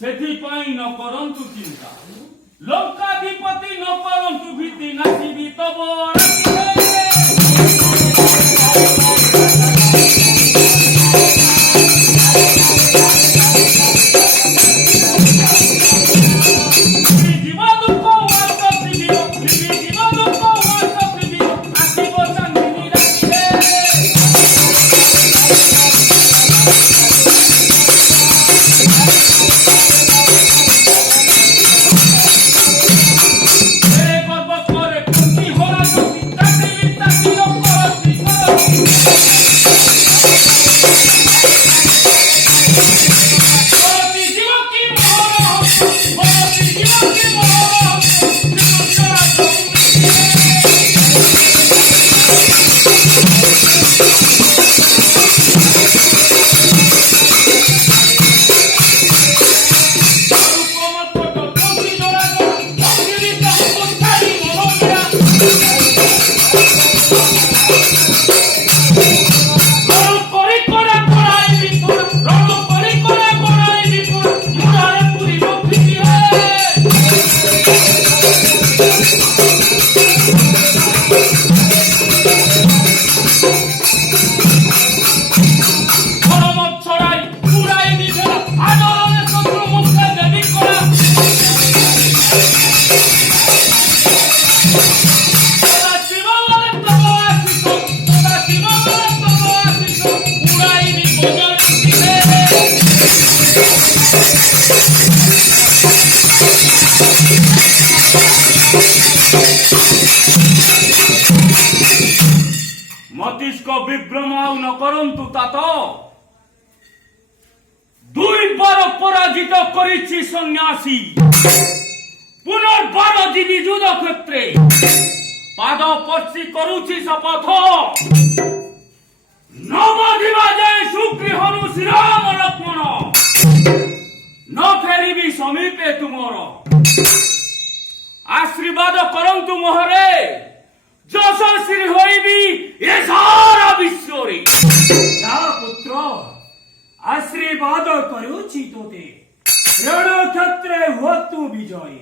ସେଥିପାଇଁ ନ କରନ୍ତୁ ଚିନ୍ତା ଲଙ୍କାଧିପତି ନ କରନ୍ତୁ ଭୀତି ନାଚିବି ତବ ରାତିରେ মতিষ্ক বিভ্রম ଆଉ ନ କରନ୍ତୁ ତାତ ଦୁଇବାର ପରାଜିତ କରିଛି ସନ୍ନ୍ୟାସୀ ପୁନର୍ବାର ଯିବି ଯୁଦ୍ଧ କ୍ଷେତ୍ରେ ପାଦ ପର୍ଶି କରୁଛି ଶପଥ ନବଧିବା ଯାଏ ସୁଗୃହରୁ ଶ୍ରୀରାମ ଲକ୍ଷ୍ମଣ ନ ଫେରିବି ସମୀପେ ତୁମର ଆଶୀର୍ବାଦ କରନ୍ତୁ ମୋହରେ ଯଶସ୍ୱୀ ହୋଇବି ଏ ସାରା ବିଶ୍ୱରେ ଯା ପୁତ୍ର ଆଶୀର୍ବାଦ କରୁଛି ତୋତେ ରଣକ୍ଷେତ୍ରେ ହୁଅ ତୁ ବିଜୟୀ।